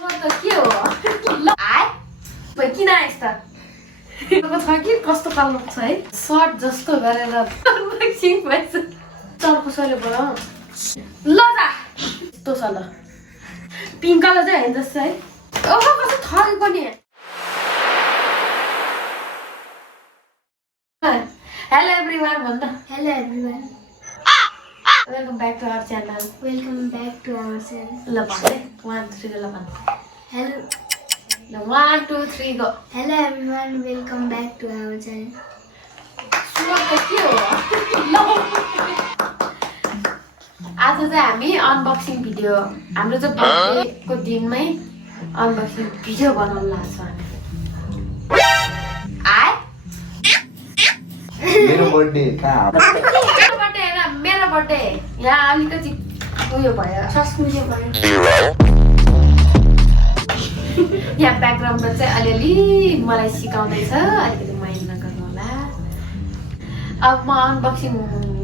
के हो ल आइ किन आइस त छ कि कस्तो कलर छ है सर्ट जस्तो गरेर अनबक्सिङ भएछ चर्को सले बोला ल जा यस्तो छ ल पिङ्क कलर चाहिँ होइन जस्तो है ओहो कस्तो थरी पनि हेलो एभ्रीवन भन्दा Hello everyone. Welcome back to our channel Welcome back to our channel. ल भन्दै 1 2 3 ल भन् Hello. ल 1 2 3 go Hello everyone. Welcome back to our channel. सुरुवात के हो ल आज चाहिँ हामी अनबक्सिङ भिडियो हाम्रो चाहिँ बर्थडेको दिनमै अनबक्सिङ भिडियो बनाउन लाग्छ हामी आइ मेरो बर्थडे कहाँ मेरो बर्थडे हैन मेरो बर्थडे यहाँ अलिकति उयो भयो सस्मिले भयो. यहाँ ब्याकग्राउन्डमा चाहिँ अलिअलि मलाई सिकाउँदैछ अलिकति माइन्ड नगर्नु होला अब म अनबक्सिङ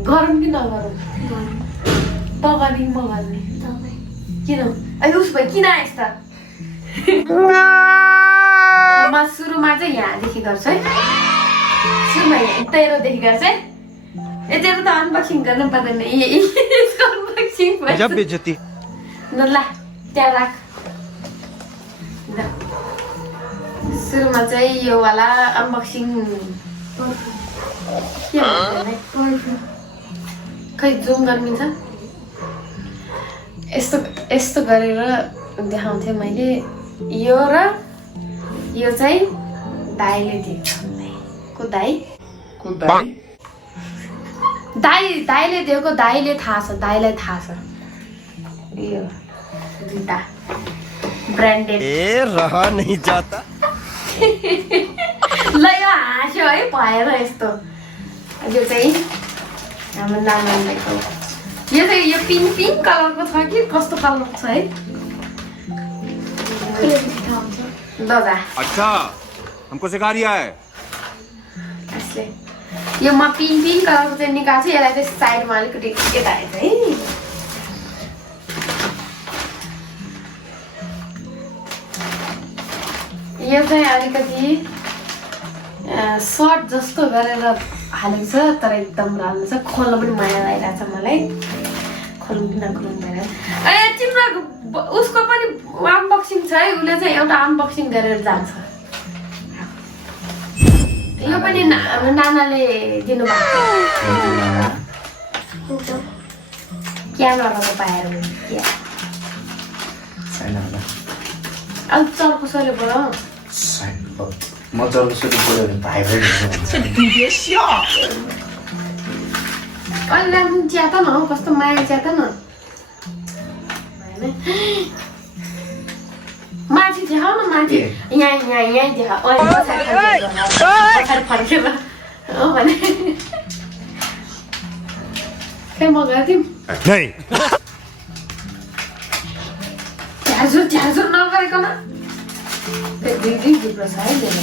गरौँ कि नगरौँ तगर्ने म गर्ने किन अहिले उस भयो किन आएस् त म सुरुमा चाहिँ यहाँदेखि गर्छु है सुरुमा तेह्रदेखि गर्छ है यतिहरू त अनबक्सिङ गर्नु पर्दैन यसको अनबक्सिङ भयो ल त्यहाँ राख ल सुरुमा चाहिँ यो वाला अनबक्सिङ के भन्छ खै जुम गर्नु मिल्छ यस्तो गरेर देखाउँथेँ मैले यो र यो चाहिँ दाइले दिएको को दाइ दाइले दिएको दाइले थाहा छ दाइलाई थाहा छ यो जुत्ता ब्रान्डेड ए रहा नहीं जाता ल यो हाँस्यो है भएर यस्तो यो चाहिँ हाम्रो नानीको यो चाहिँ यो पिङ्क कलरको छ कि कस्तो कलरको छ है दादा अच्छा हमको सिखा रिया है यसले यो म पिङ्क कलरको चाहिँ निकाल्छु यसलाई चाहिँ साइडमा अलिकति यता आएछ है यो चाहिँ अलिकति सर्ट जस्तो गरेर हालेको छ तर एकदम राम्रो छ खोल्न पनि माया लागिरहेको छ मलाई खोल्नु भइरहेको ए तिम्रो उसको पनि अनबक्सिङ छ है उसले चाहिँ एउटा अनबक्सिङ गरेर जान्छ यो पनि हाम्रो नानाले दिनुभएको क्यामेरामा पाएर अलिक चर्को सले बोला म जलसरी बोल्यो भने भाइब्रेट हुन्छ अलि राम्रो च्याता न हौ कस्तो माया च्याता न माथि देखाउ न माथि यहाँ देखाउ पछाडि फर्केर हो भने खै म गरिदिउँ नहीं झ्याझुर नगरेको न दुई झुप्रो छ है मेरो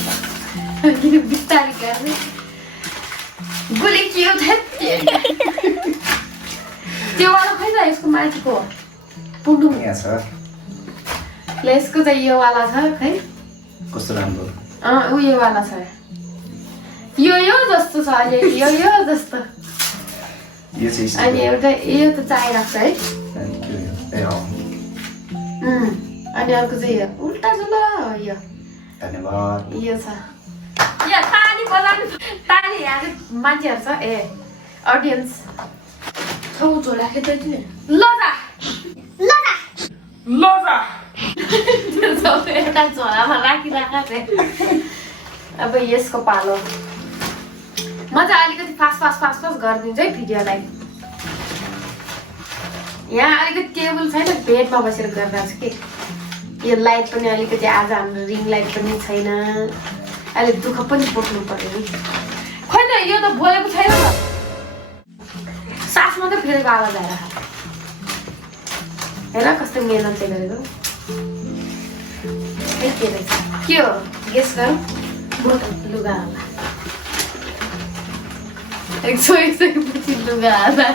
त किन बिस्तारै गर्ने गोली के हो त्यो वाला खै त यसको माथिको पुग्नु यहाँ छ यसको चाहिँ यो वाला छ खै कस्तो राम्रो उयो वाला छ यो जस्तो छ अहिले यो जस्तो यो चाहिँ अनि एउटा यो त चाहिरहेको छ है अनि अर्को चाहिँ यो उल्टा झुला यो धन्यवाद यो छ यहाँ ताली बजाउने ताली यहाँ मान्छेहरू छ ए अडियन्स छौ झोला खेल्दै थियो ल एउटा झोलामा राखिराख अब यसको पालो म चाहिँ अलिकति फास्ट गरिदिन्छु है भिडियोलाई यहाँ अलिकति टेबल छैन बेडमा बसेर गरिरहेको छु कि यो लाइट पनि अलिकति आज हाम्रो रिङ लाइट पनि छैन अहिले दुःख पनि बोक्नु पर्यो नि खै त यो त बोलेको छैन त सास मात्रै फेरेको आवाज आएर हेर कस्तो मेहनत चाहिँ गरेको के रहेछ के हो गेस गरौँ लुगा होला एकछिनपछि लुगा हाल्दा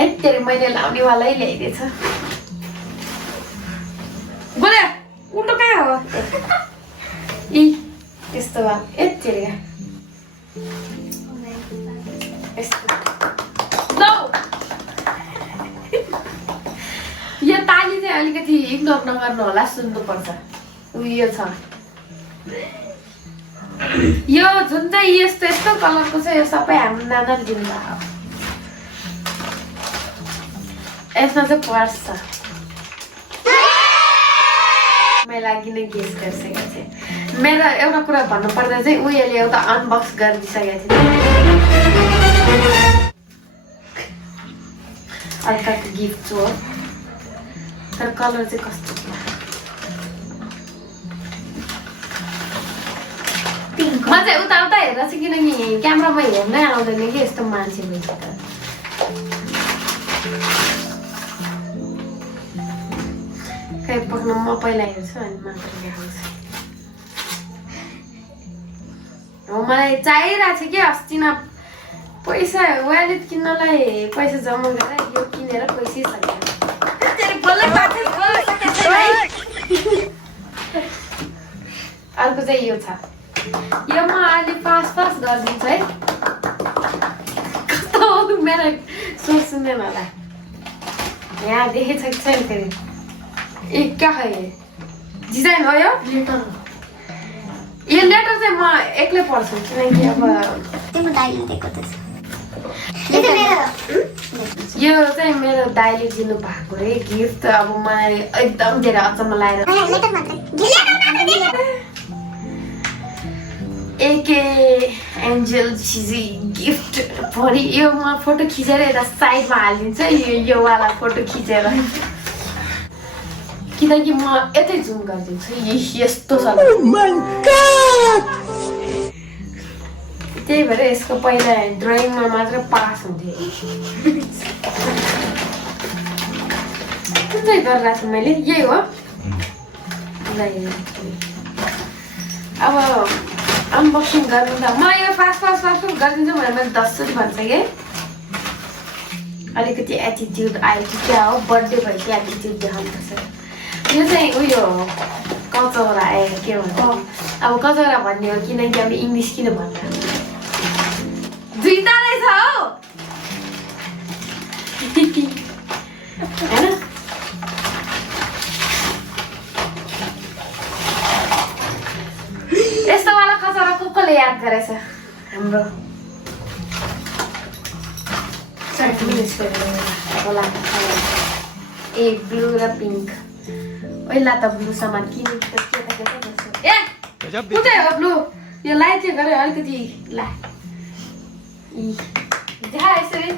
हेत्तेरी मैले लाउनेवालै ल्याइदिएछ बोले उल्टो कहाँ हो इ यस्तो भा हेत्तेरी यस्तो लौ यो ताली चाहिँ अलिकति इग्नोर नगर्नु होला सुन्नुपर्छ उयो छ यो जुन चाहिँ यस्तो यस्तो कलरको छ यो सबै हाम्रो नानाले दिनुभएको यसमा चाहिँ पर्स छ मेरो लागि नै गेस गरिसकेको थिएँ मेरो एउटा कुरा भन्नुपर्दा चाहिँ उयोले एउटा अनबक्स गरिदिइसकेको थियो अर्काको गिफ्ट हो तर कलर चाहिँ कस्तो छ म चाहिँ उता उता हेरेर चाहिँ किनकि क्यामेरामा हेर्नै आउँदैन कि यस्तो मान्छे भइन्छ त खै पक्न म पहिला हेर्छु अनि मात्र देखाउँछु मलाई चाहिरहेको छ कि अस्ति न पैसा वालेट किन्नलाई पैसा जम्मा गरेर यो किनेर पैसै सक्यो अर्को चाहिँ यो छ यो म अहिले फास्ट गरिदिन्छु है कस्तो मेरो सोच सुन्दैन होला यहाँ देखेछ कि छैन फेरि ए क्या खै डिजाइन हो यो लेटर चाहिँ म एक्लै पढ्छु किनकि अब यो चाहिँ मेरो दाइले दिनु भएको रे गिफ्ट अब मलाई एकदम धेरै अचम्म लागेर एके एन्जल चिजी गिफ्ट भरि यो म फोटो खिचेर यता साइडमा हालिदिन्छु यो वाला फोटो खिचेर किनकि म यतै जुम गरिदिन्छु यस्तो छ त्यही भएर यसको पहिला ड्रइङमा मात्र पास हुन्थ्यो कुन चाहिँ गरिरहेको छु मैले यही हो अब अनबक्सिङ गर्नु त म यो फास्ट गरिदिन्छु भनेर मैले 10 चोटि भनिसकेँ अलिकति एटिट्युड आयो कि क्या हो बर्थडे भएपछि एटिट्युड देखाउनुपर्छ यो चाहिँ उयो हो कचौरा के भन्छ अब कचौरा भन्ने हो किनकि अब इङ्ग्लिस किन भन्छ दुईटा रहेछ हौ होइन यस्तो वाला कचौरा कसले याद गरेछ हाम्रो ए ब्लू र पिङ्क पहिला त ब्लू सामान किने ए कुन चाहिँ हो ब्लू यो लाइट चाहिँ गरे अलिकति ला देखा यसरी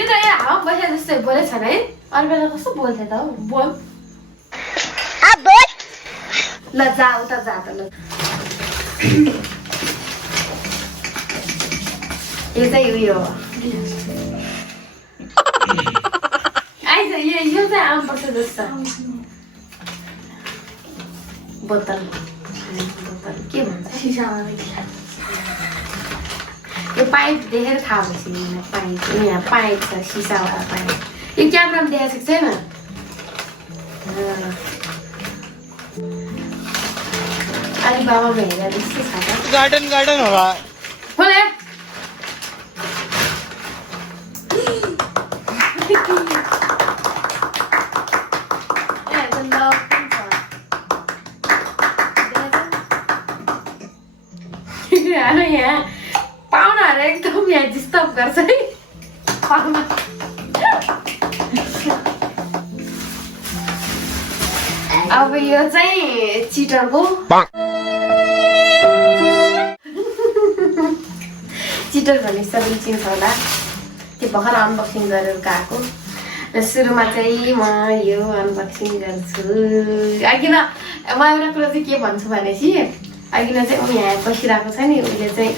यो त यहाँ हावा बसे जस्तै बोलेछ है अरू बेला कस्तो बोल्थ्यो त हौ बोल ल जा उता जा त ल यो चाहिँ उयो आइज यो चाहिँ आउनुपर्छ जस्तो बोतल के भन्छ यो पाइप देखेर थाहा भएपछि पाइप यहाँ पाइप छ सिसावाला पाइप यो क्यामेरामा देखाएको छैन अलिबाबामा हेरेर जस्तो छ त गार्डन होला बोले यहाँ पाहुनाहरू एकदम यहाँ डिस्टर्ब गर्छ है पाहुना अब यो चाहिँ चिटरको चिटर भन्ने सबैले चिन्छ होला त्यो भर्खर अनबक्सिङ गरेर गएको र सुरुमा चाहिँ म यो अनबक्सिङ गर्छु अघि न म एउटा कुरा चाहिँ के भन्छु भनेपछि अघि न चाहिँ ऊ यहाँ बसिरहेको छ नि उसले चाहिँ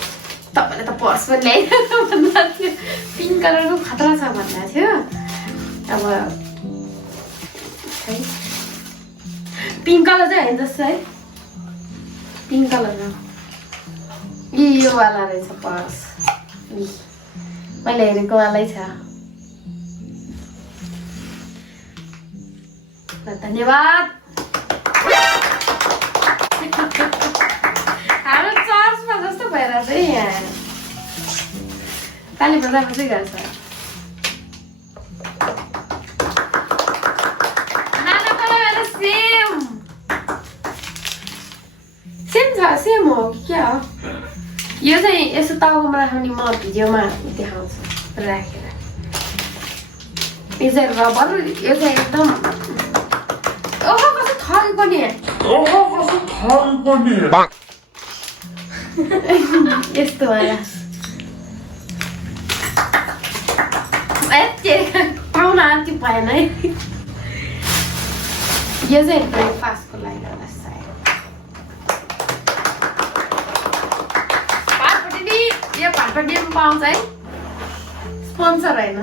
तपाईँले त पर्स पनि ल्याइरहेको भन्दा थियो पिङ्क कलरको खतरा छ भन्दा थियो अब है पिङ्क कलर चाहिँ होइन जस्तो है पिङ्क कलर यो वाला रहेछ पर्स मैले हेरेको वालै छ धन्यवाद हाम्रो चर्चमा जस्तो भइरहेछ है यहाँ ताली बजा बजै गर्छ सेम छ सेम हो कि क्या हो यो चाहिँ यसो टाउकोमा राख्ने म भिडियोमा देखाउँछु राखेर यो चाहिँ रबर यो चाहिँ एकदम ओहो कस्तो थरी पनि यस्तो होला पाउन आन्ती भएन है यो चाहिँ ब्रेकफास्टको लागि होला सायद यो भातपट्टि पनि पाउँछ है स्पोन्सर होइन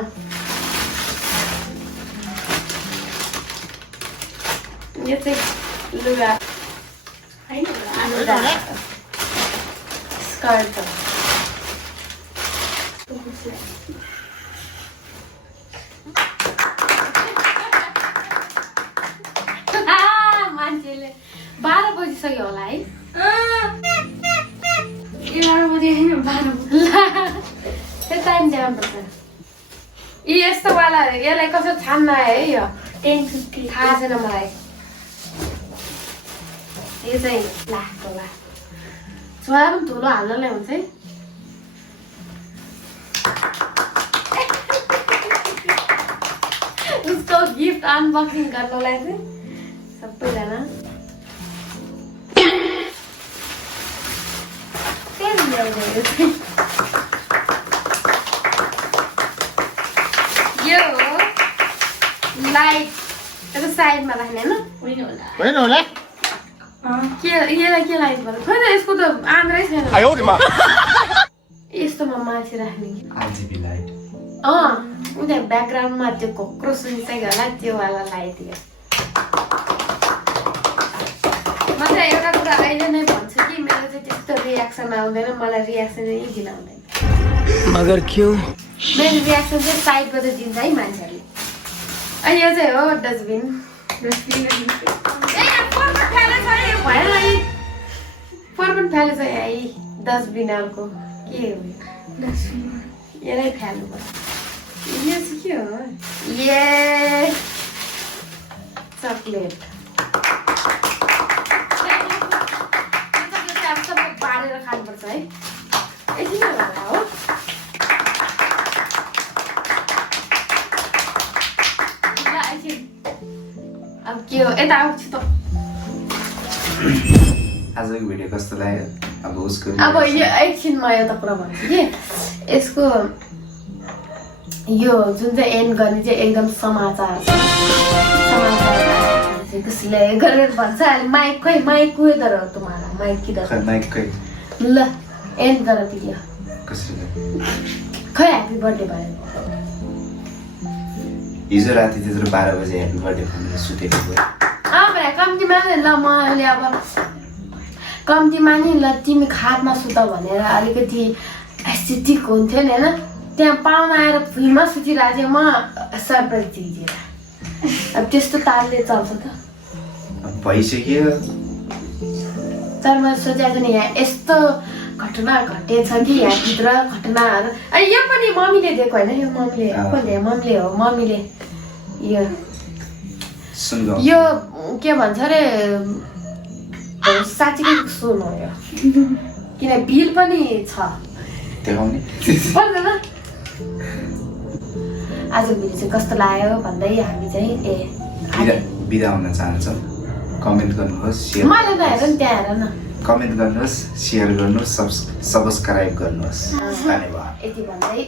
यो चाहिँ लुगा स्कर्ट मान्छेले 12 बजिसक्यो होला है 11 बजे 12 त्यो टाइम देखाउनुपर्छ यी यस्तो वाला यसलाई कसो छान्न है यो 10:50 थाहा छैन मलाई यो चाहिँ लास्टको ला छोरा पनि ठुलो हाल्नलाई हुन्छ है उसको गिफ्ट अनबक्सिङ गर्नलाई चाहिँ सबैजना यो लाइट यता साइडमा राख्ने होइन होला के यसलाई के लाइट भन्नु खोइ त यसको त आन्द्रै छैन यस्तोमा माथि राख्ने आरजीबी लाइट उनीहरू ब्याकग्राउन्डमा त्यो घोक्रो सुनिसक्यो होला त्यो वाला लाइट यो म चाहिँ एउटा कुरा अहिले नै भन्छु कि मेरो चाहिँ त्यस्तो रियाक्सन आउँदैन मलाई रियाक्सन नै दिन आउँदैन मगर क्यों मेरो रियाक्सन चाहिँ साइडबाट दिन्छ है मान्छेहरूले अनि यो चाहिँ हो डस्टबिन पर्पन फ्यालेछ है डस्टबिन अर्को के हो यसलाई फ्याल्नु पर्छ यो चाहिँ के हो ए चक्लेट सबै बारेर खानुपर्छ है यति नै होला हो अब के हो यता आउँछु त आजको भिडियो कस्तो लाग्यो अब उसको अब यो एकछिन म एउटा कुरा भन्छु कि यसको यो जुन चाहिँ एन्ड गर्ने चाहिँ एकदम समाचार कसैले गरेर भन्छ अहिले माइक खै माइक कुदर हो तुम्हारा माइक किधर माइक खै ल एन्ड गर भिडियो कसरी खै ह्याप्पी बर्थडे भयो हिजो राति त्यत्रो 12 बजे ह्याप्पी बर्थडे भनेर सुतेको भयो भाइ कम्तीमा नि ल मैले अब कम्तीमा नि ल तिमी खाटमा सुत भनेर अलिकति एस्थेटिक हुन्थ्यो नि होइन त्यहाँ पाहुना आएर भुइँमा सुतिरहेको थियो म सरप्राइज दिइदिएर अब त्यस्तो तालले चल्छ त भइसक्यो तर मैले सोचेको नि यहाँ यस्तो घटना घटेछ कि यहाँभित्र घटनाहरू अनि यो पनि मम्मीले दिएको होइन यो मम्मीले कसले मम्मीले हो मम्मीले यो के भन्छ अरे साँच्चीकै सुन हो यो किन बिल पनि छ देखाउने पर्दैन आजको भिडियो चाहिँ कस्तो लाग्यो भन्दै हामी चाहिँ बिदा हुन चाहन्छौँ कमेन्ट गर्नुहोस् मलाई त हेर नि त्यहाँ हेर न कमेन्ट गर्नुहोस् सेयर गर्नुहोस् सब्सक्राइब गर्नुहोस् धन्यवाद यति भन्दै